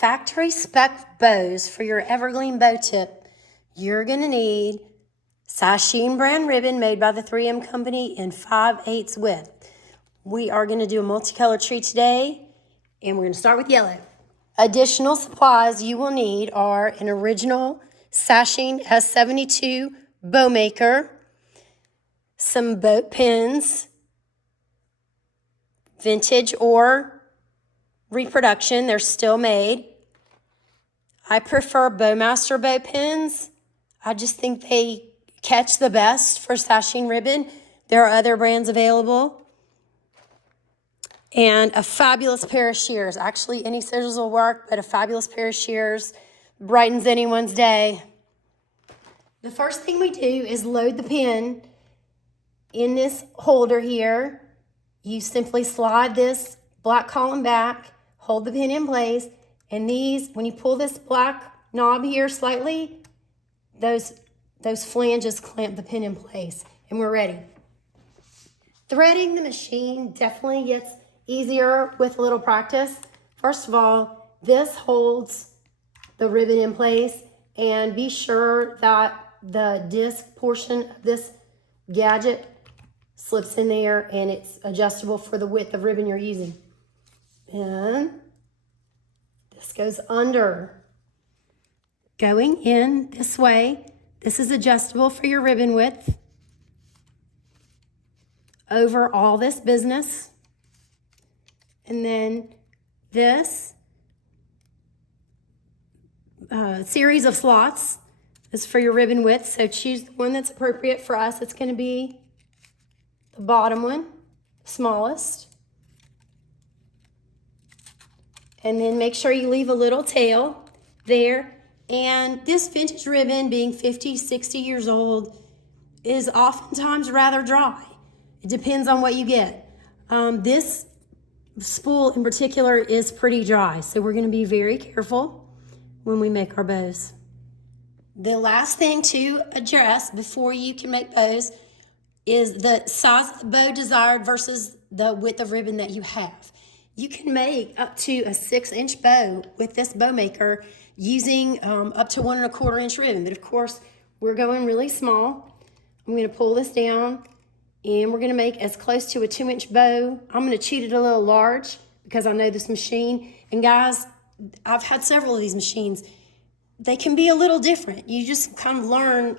factory spec bows for your Evergleam bow tip, you're going to need sasheen brand ribbon made by the 3M company in 5/8 width. We are going to do a multicolor tree today, and we're going to start with yellow. Additional supplies you will need are an original sasheen S72 bow maker, some boat pins, vintage or reproduction, they're still made. I prefer Bowmaster bow pins. I just think they catch the best for sasheen ribbon. There are other brands available. And a fabulous pair of shears. Actually, any scissors will work, but a fabulous pair of shears brightens anyone's day. The first thing we do is load the pin in this holder here. You simply slide this black column back, hold the pin in place, and these, when you pull this black knob here slightly, those flanges clamp the pin in place, and we're ready. Threading the machine definitely gets easier with a little practice. First of all, this holds the ribbon in place, and be sure that the disc portion of this gadget slips in there and it's adjustable for the width of ribbon you're using. And this goes under. Going in this way, this is adjustable for your ribbon width. Over all this business. And then this series of slots is for your ribbon width. So choose the one that's appropriate for us. It's going to be the bottom one, smallest. And then make sure you leave a little tail there. And this vintage ribbon, being 50, 60 years old, is oftentimes rather dry. It depends on what you get. This spool in particular is pretty dry, so we're going to be very careful when we make our bows. The last thing to address before you can make bows is the size of the bow desired versus the width of ribbon that you have. You can make up to a 6-inch bow with this bow maker using up to 1 1/4 inch ribbon, but of course we're going really small. I'm going to pull this down, and we're going to make as close to a 2-inch bow. I'm going to cheat it a little large because I know this machine. And guys, I've had several of these machines. They can be a little different. You just kind of learn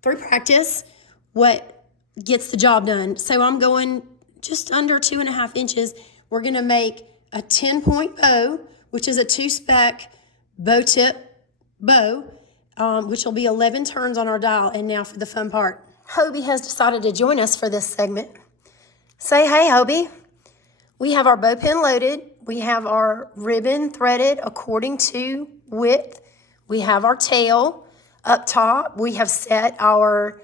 through practice what gets the job done. So I'm going just under 2.5 inches. We're going to make a 10-point bow, which is a 2-spec bow tip bow, which will be 11 turns on our dial. And now for the fun part. Hobie has decided to join us for this segment. Say hey, Hobie. We have our bow pin loaded. We have our ribbon threaded according to width. We have our tail up top. We have set our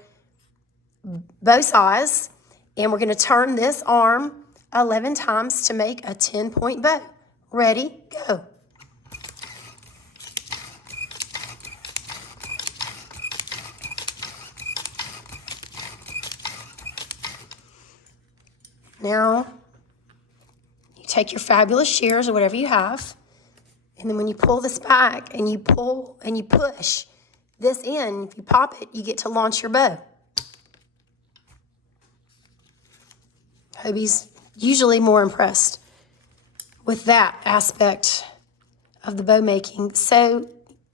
bow size, and we're going to turn this arm 11 times to make a 10-point bow. Ready, go. Now, you take your fabulous shears or whatever you have, and then when you pull this back and you pull and you push this in, if you pop it, you get to launch your bow. Hobie's usually more impressed with that aspect of the bow making. So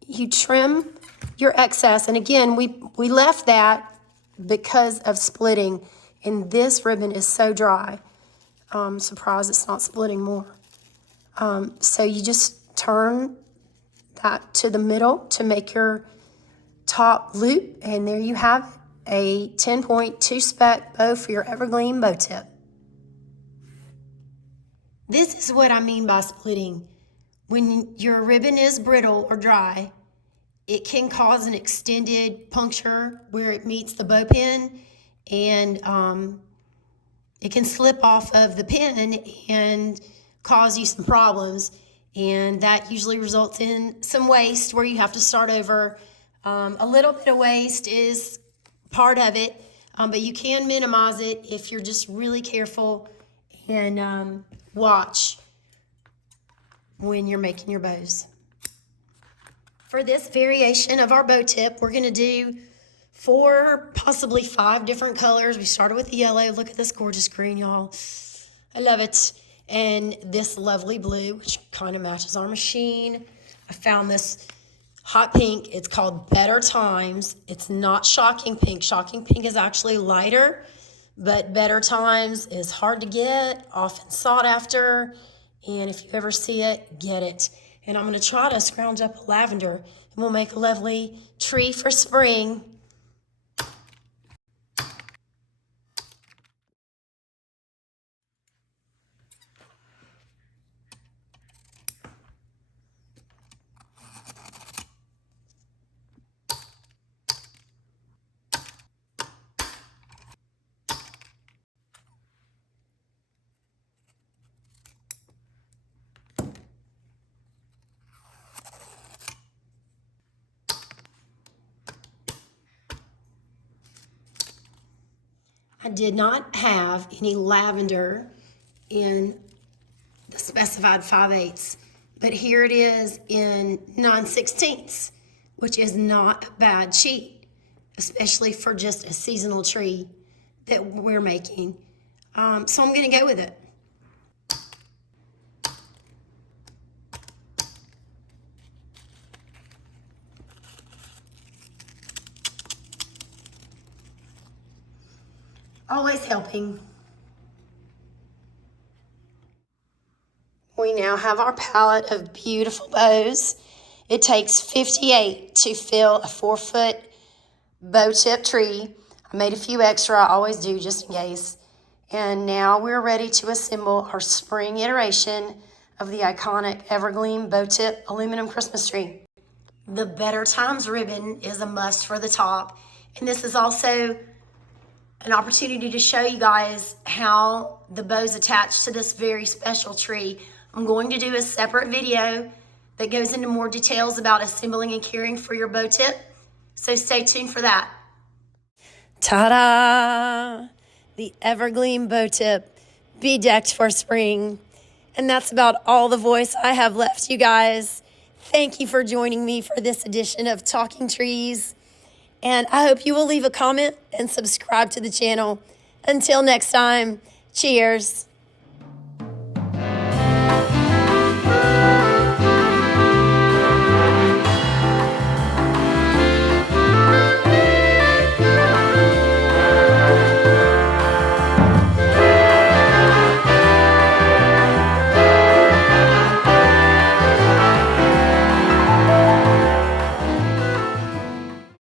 you trim your excess, and again, we left that because of splitting. And this ribbon is so dry. I'm surprised it's not splitting more. So you just turn that to the middle to make your top loop. And there you have a 10-point 2-spec bow for your Evergleam bow tip. This is what I mean by splitting. When your ribbon is brittle or dry, it can cause an extended puncture where it meets the bow pin, and it can slip off of the pin and cause you some problems, and that usually results in some waste where you have to start over. A little bit of waste is part of it, but you can minimize it if you're just really careful and watch when you're making your bows. For this variation of our bow tip, we're going to do 4, possibly 5 different colors. We started with the yellow. Look at this gorgeous green, y'all. I love it. And this lovely blue, which kind of matches our machine. I found this hot pink. It's called Better Times. It's not shocking pink. Shocking pink is actually lighter, but Better Times is hard to get, often sought after. And if you ever see it, get it. And I'm going to try to scrounge up a lavender, and we'll make a lovely tree for spring. I did not have any lavender in the specified 5/8, but here it is in 9/16, which is not a bad cheat, especially for just a seasonal tree that we're making. So I'm going to go with it. Always helping. We now have our palette of beautiful bows. It takes 58 to fill a 4-foot bow tip tree. I made a few extra, I always do just in case. And now we're ready to assemble our spring iteration of the iconic Evergleam bow tip aluminum Christmas tree. The Better Times ribbon is a must for the top. And this is also an opportunity to show you guys how the bows attach to this very special tree. I'm going to do a separate video that goes into more details about assembling and caring for your bow tip, so stay tuned for that. Ta-da! The Evergleam bow tip, bedecked for spring. And that's about all the voice I have left, you guys. Thank you for joining me for this edition of Talking Trees. And I hope you will leave a comment and subscribe to the channel. Until next time, cheers.